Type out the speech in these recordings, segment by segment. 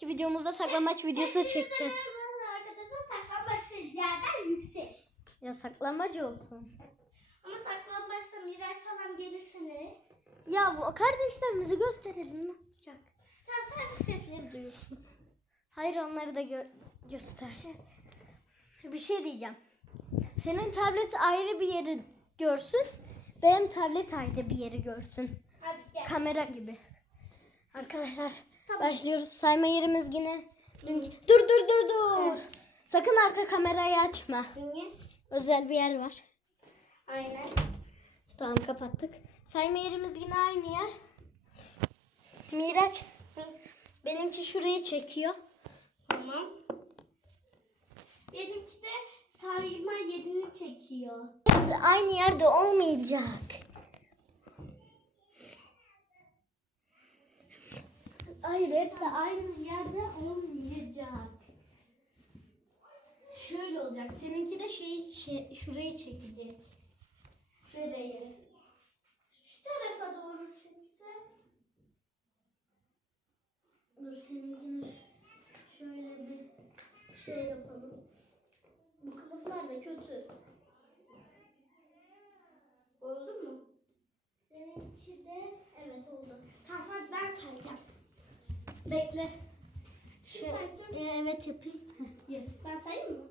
Ki videomuzda saklambaç videosu çekeceğiz. Arkadaşlar saklambaçta yerden yüksek. Ya saklambaç olsun. Ama saklambaçta Miray falan gelirse ne? Ya bu kardeşlerimizi gösterelim ne olacak? Sen sadece sesleri duyuyorsun. Hayır onları da gö- göster. Bir şey diyeceğim. Senin tablet ayrı bir yeri görsün. Benim tablet ayrı bir yeri görsün. Hadi gel. Kamera gibi. Arkadaşlar başlıyoruz. Sayma yerimiz yine. Dün... Dur dur dur dur. Sakın arka kamerayı açma. Niye? Özel bir yer var. Aynen. Tamam kapattık. Sayma yerimiz yine aynı yer. Miraç benimki şurayı çekiyor. Tamam. Benimki de sayma yerini çekiyor. Hepsi aynı yerde olmayacak. Hayır hepsi aynı yerde olmayacak. Şöyle olacak. Seninki de şeyi şey, şurayı çekecek. Şurayı. Şu tarafa doğru çekse. Dur seninkini şöyle bir şey yapalım. Bu kılıflar da kötü. Oldu mu? Seninki de evet oldu. Tamam hadi ben sayacağım. Bekle. Kim saysın? e, evet yapayım. Yes. Ben sayayım mı?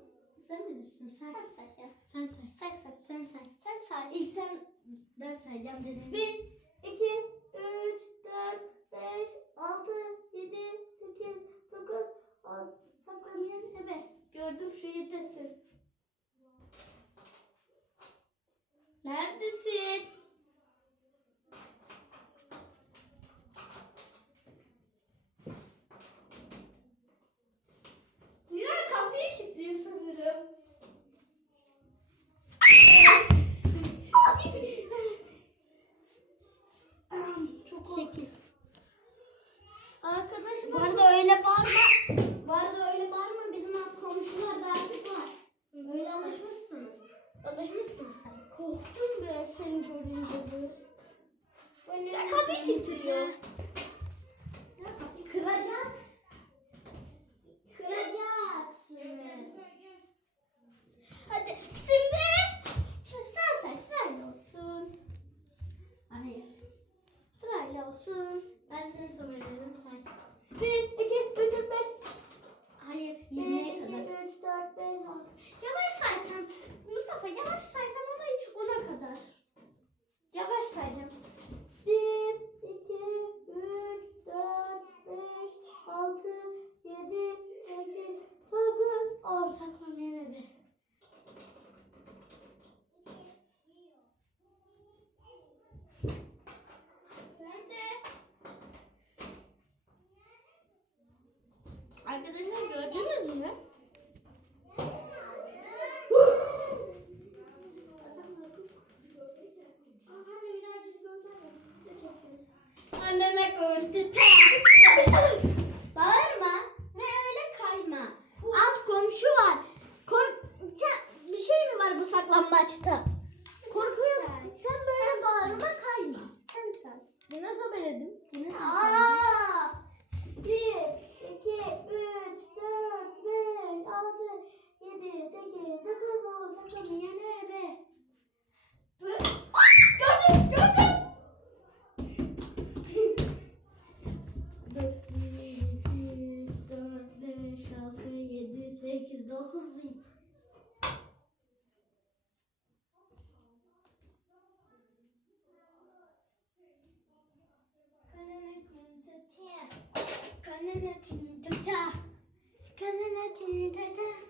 Sen bilirsin. Sen, Sen say ya. sen say. Say say. Sen say. Sen say. İlk sen ben sayacağım dedim. 1, 2, 3, 4, 5, 6, 7, 8, 9, 10. Saklamayan ebe. Gördüm şu yedesin. Neredesin? Miray kapıyı kilitliyor sanırım. Çok Sekiz. Arkadaşlar Bu arada öyle bağırma. Bu arada öyle bağırma. Bizim alt komşular da artık var. Öyle alışmışsınız. Alışmışsın sen. korktum be seni görünce bu. Böyle Ya kapıyı kilitliyor. Kıracak. Kıracaksınız. Hadi şimdi sen say sırayla olsun. Hayır. Sırayla olsun. Ben seni söyledim say. 1, 2, 3, 4, 5. Hayır. 1, 20'ye 2, 3, kadar. 4, 5, 6. Yavaş saysan. Mustafa yavaş saysan ama ona kadar. Yavaş sayacağım. 1, 2, 3, 4, 5, 6, 7, 8, 9, 10. Saklamaya ne be? Nerede? Arkadaşlar gördünüz mü? Annene koydu. Bağırma ve öyle kayma. Alt komşu var. Kork Sen- bir şey mi var bu saklambaçta? Korkuyorsun. Sen böyle bağırma kayma. Sen say. Yine sobeledim. Yine sen dokuz. Kanana tintata. Kanana tintata.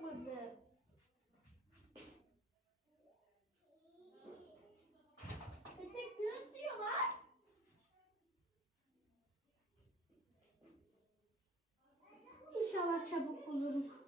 bakmadım. Petek dağıt diyorlar. İnşallah çabuk bulurum.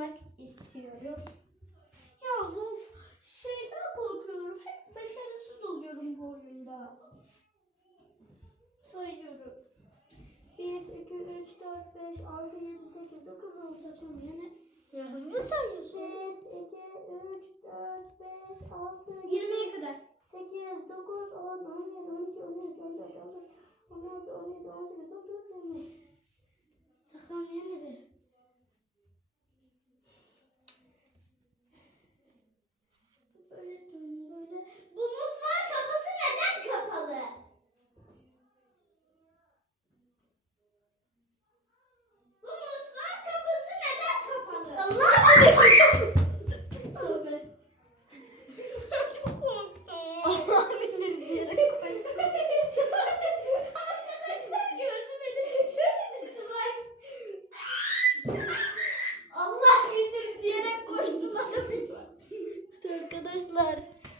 Korkmamak istiyorum. Ya of şeyden korkuyorum. Hep başarısız oluyorum bu oyunda. Sayıyorum. 1, 2, 3, 4, 5, 6, 7, 8, 9, 10 saçma yine. Ya hızlı sayıyorsun. 1, 2, 3, 4, 5, 6, 20'ye kadar. 8, 9, 10, 11, 12, 13, 14, 15, 16, 17, 18, 19, 20. Saklanmayan ne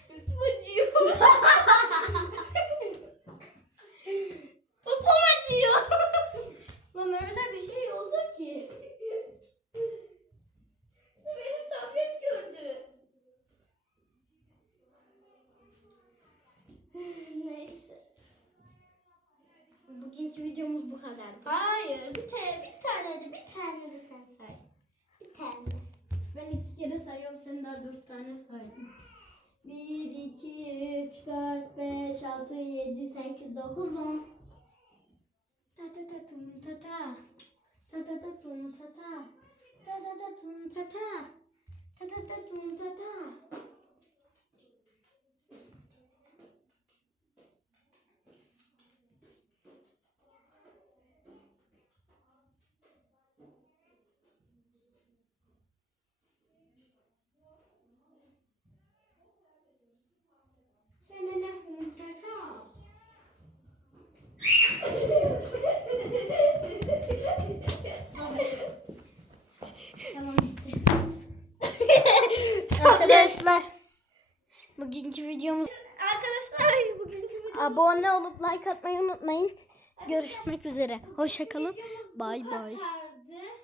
Götüm acıyor. Popom acıyor. Lan öyle bir şey oldu ki. Benim tablet gördü. Neyse. Bugünkü videomuz bu kadardı. Hayır, bir tane, bir tane de, bir tane de sen say. Bir tane. Ben iki kere sayıyorum sen daha dört tane saydın. 1, 2, 3, 4, 5, 6, 7, 8, 9, 10. Ta ta ta tum ta ta. Ta ta ta tum ta ta. Ta ta ta tum ta ta. Ta ta ta tum ta ta. Şöyle tum ta ta. Tamam bitti. Arkadaşlar bugünkü videomuz Arkadaşlar bugünkü abone olup like atmayı unutmayın. Görüşmek üzere. Hoşça kalın. Bay bay.